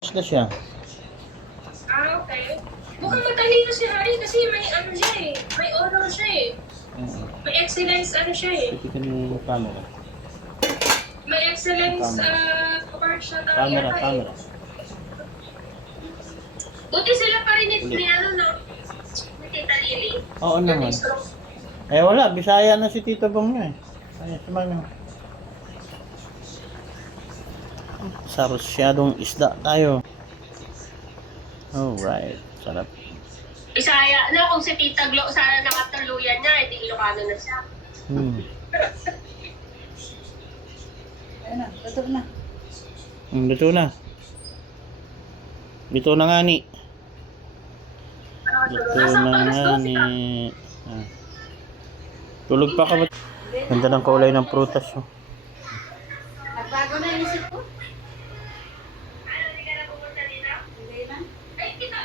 na siya. Okay. Mukhang matalino si Harry kasi may ano siya eh. May honor siya eh. May excellence ano siya eh. Titikin mo yung camera. May excellence cover siya na Camera. Buti sila pa rin ni ano no? Ni Tita Lily. Oo naman. Eh wala, Bisaya na si Tito Bong niya eh. Ay, sumama. Sarsyadong isda tayo. Alright, sarap. Isaya na kung si Tita Glo sana nakatuluyan niya, hindi Ilocano na siya. Ayun na, tutok na. Luto na. Luto na nga ni. Luto na nga ni. Ah. Tulog pa ka ba? Ganda ng kulay ng prutas. Oh. Nagbago na yung isip ko. Ano, hindi ka na pumunta dito? Hindi na. Ay, Tita,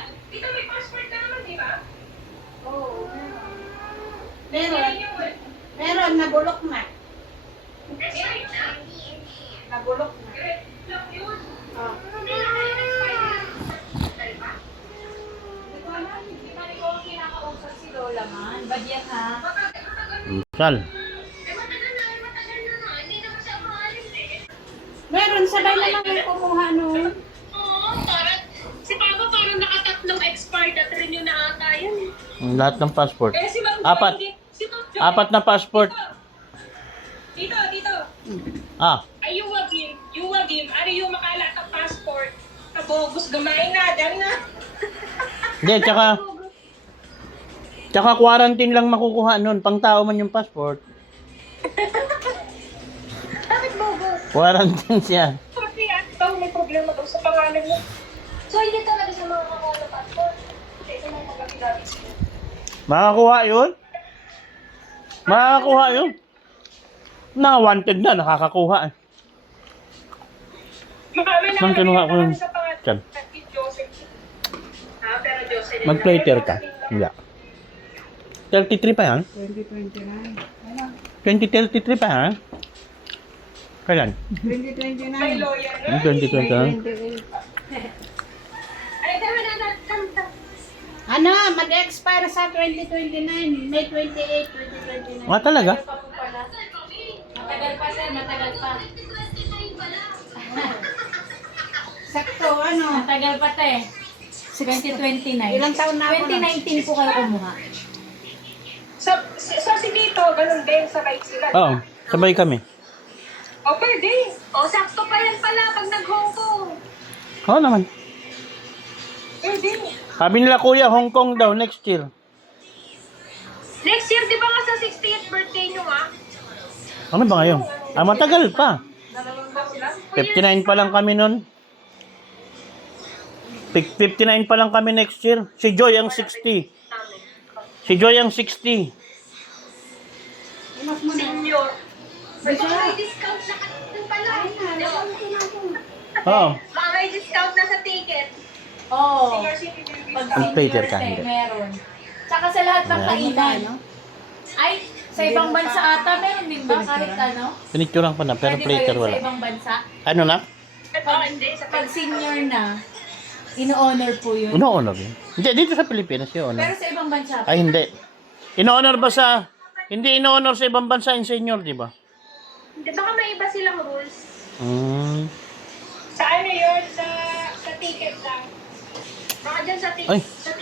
may passport ka naman, di ba? Oo, meron. Meron, nabulok na. Nabulok na. Oh. Hindi ko alam, hindi man ikaw ang kinakausap si Lola man. Badyan ha. Sal. Meron, sabay na lang may kumuha nun. Oo, parang si Papa parang nakatatlong expired at renew na ata yun. Lahat ng passport. Eh, si Ma'am Apat. Joy, si Ma'am Joy. Apat na passport. Dito. Ah. Ay, you wag him. Ari yung makala ka passport. Kabogos gamay na, dan na. Hindi, tsaka quarantine lang makukuha nun. Pang tao man yung passport. Bakit bogos? Quarantine siya. Kasi ito, may problema daw sa pangalan mo. So, hindi talaga sa mga makala passport. Kasi may pagkakilabi siya. Makakuha yun? Makakuha yun? Na-wanted na, nakakakuha. Marami na Ma'am, kinuha ko yung sa pangalan. tiyan. Joseph. Pero Joseph. Mag-plater ka? Hindi. 33 pa yan? 2029. Ano? 2033 pa yan? Kailan? 2029. May lawyer na. 2021? Ay, kanta. Ano, mag-expire sa 2029. May 28, 2029. Ah, talaga? Matagal pa sir, matagal pa. Sakto, ano? Matagal pa te. 2029. Ilang taon na ako 2019 po kayo kumuha. Sa si Tito, ganun din, sabay sila. Oo, sabay kami. O, pwede. O, sakto pa yan pala pag nag-Hong Kong. Oo naman. Pwede. Sabi nila kuya, Hong Kong daw next year. Next year, di ba nga sa 60th birthday nyo nga? Ano ba ngayon? Ah, matagal pa. Dalawang ba sila? 59 pa lang kami nun. 59 pa lang kami next year. Si Joy ang 60. Si Joy ang 60. Imas mo na. Senior. Basta. May discount na doon pala. Oo. Baka may discount na sa ticket. Oo. Senior citizen Pag discount. Plater senior ka, te, hindi. meron. Tsaka sa lahat ng Meron. kainan. Ay, sa ibang bansa ata meron din ba? Kahit ano? Pinicturean pa na, pero Pwede ba plater yun wala. sa ibang bansa? Ano na? Hindi, sa Pag senior na, ino-honor po yun. Ino-honor yun. Hindi, dito sa Pilipinas yun. Pero sa ibang bansa, Ay, hindi. Ino-honor ba sa... Hindi ino-honor sa ibang bansa yung senior, di ba? Hindi, baka may iba silang rules. Sa ano yun? Sa ticket lang. Baka dyan sa Ay. ticket.